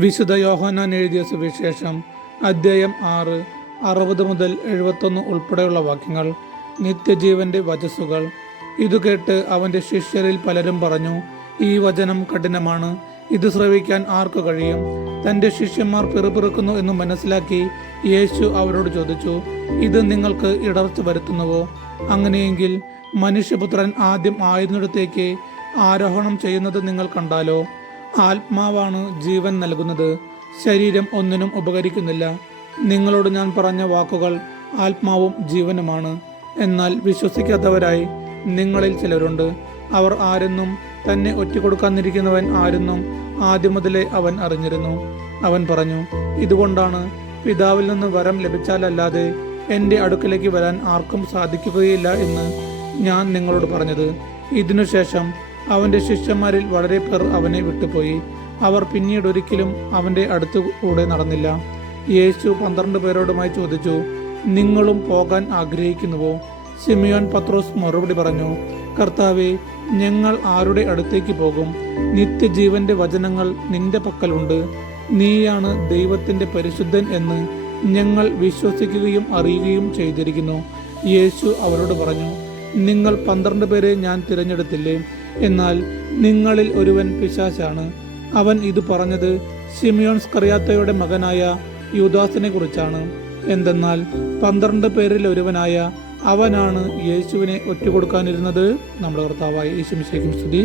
വിശുദ്ധ യോഹന്നാൻ എഴുതിയ സുവിശേഷം അദ്ധ്യായം 6 60 മുതൽ 71 ഉൾപ്പെടെയുള്ള വാക്യങ്ങൾ. നിത്യജീവന്റെ വചസ്സുകൾ. ഇതു കേട്ട് അവന്റെ ശിഷ്യരിൽ പലരും പറഞ്ഞു, ഈ വചനം കഠിനമാണ്, ഇത് ശ്രവിക്കാൻ ആർക്കു കഴിയും? തന്റെ ശിഷ്യന്മാർ പിറുപിറുക്കുന്നു എന്ന് മനസ്സിലാക്കി യേശു അവരോട് ചോദിച്ചു, ഇത് നിങ്ങൾക്ക് ഇടർച്ച വരുത്തുന്നുവോ? അങ്ങനെയെങ്കിൽ മനുഷ്യപുത്രൻ ആദ്യം ആയിരുന്നിടത്തേക്ക് ആരോഹണം ചെയ്യുന്നത് നിങ്ങൾ കണ്ടാലോ? ആത്മാവാണ് ജീവൻ നൽകുന്നത്, ശരീരം ഒന്നിനും ഉപകരിക്കുന്നില്ല. നിങ്ങളോട് ഞാൻ പറഞ്ഞ വാക്കുകൾ ആത്മാവും ജീവനുമാണ്. എന്നാൽ വിശ്വസിക്കാത്തവരായി നിങ്ങളിൽ ചിലരുണ്ട്. അവർ ആരെന്നും തന്നെ ഒറ്റിക്കൊടുക്കാനിരിക്കുന്നവൻ ആരെന്നും ആദ്യം മുതലേ അവൻ അറിഞ്ഞിരുന്നു. അവൻ പറഞ്ഞു, ഇതുകൊണ്ടാണ് പിതാവിൽ നിന്ന് വരം ലഭിച്ചാലല്ലാതെ എൻ്റെ അടുക്കലേക്ക് വരാൻ ആർക്കും സാധിക്കുകയില്ല എന്ന് ഞാൻ നിങ്ങളോട് പറഞ്ഞത്. ഇതിനുശേഷം അവന്റെ ശിഷ്യന്മാരിൽ വളരെ പേർ അവനെ വിട്ടുപോയി. അവർ പിന്നീട് ഒരിക്കലും അവന്റെ അടുത്തുകൂടെ നടന്നില്ല. യേശു 12 പേരോടുമായി ചോദിച്ചു, നിങ്ങളും പോകാൻ ആഗ്രഹിക്കുന്നുവോ? ശിമിയോൻ പത്രോസ് മറുപടി പറഞ്ഞു, കർത്താവേ, ഞങ്ങൾ ആരുടെ അടുത്തേക്ക് പോകും? നിത്യജീവന്റെ വചനങ്ങൾ നിന്റെ പക്കലുണ്ട്. നീയാണ് ദൈവത്തിന്റെ പരിശുദ്ധൻ എന്ന് ഞങ്ങൾ വിശ്വസിക്കുകയും അറിയുകയും ചെയ്തിരിക്കുന്നു. യേശു അവരോട് പറഞ്ഞു, നിങ്ങൾ 12 പേരെ ഞാൻ തിരഞ്ഞെടുത്തില്ലേ? എന്നാൽ നിങ്ങളിൽ ഒരുവൻ പിശാചാണ്. അവൻ ഇത് പറഞ്ഞത് ശിമിയോൻ സ്കറിയാത്തയുടെ മകനായ യൂദാസിനെ കുറിച്ചാണ്. എന്തെന്നാൽ 12 പേരിൽ ഒരുവനായ അവനാണ് യേശുവിനെ ഒറ്റുകൊടുക്കാനിരുന്നത്. നമ്മുടെ കർത്താവായ യേശു മിശിഹായ്ക്ക് സ്തുതി.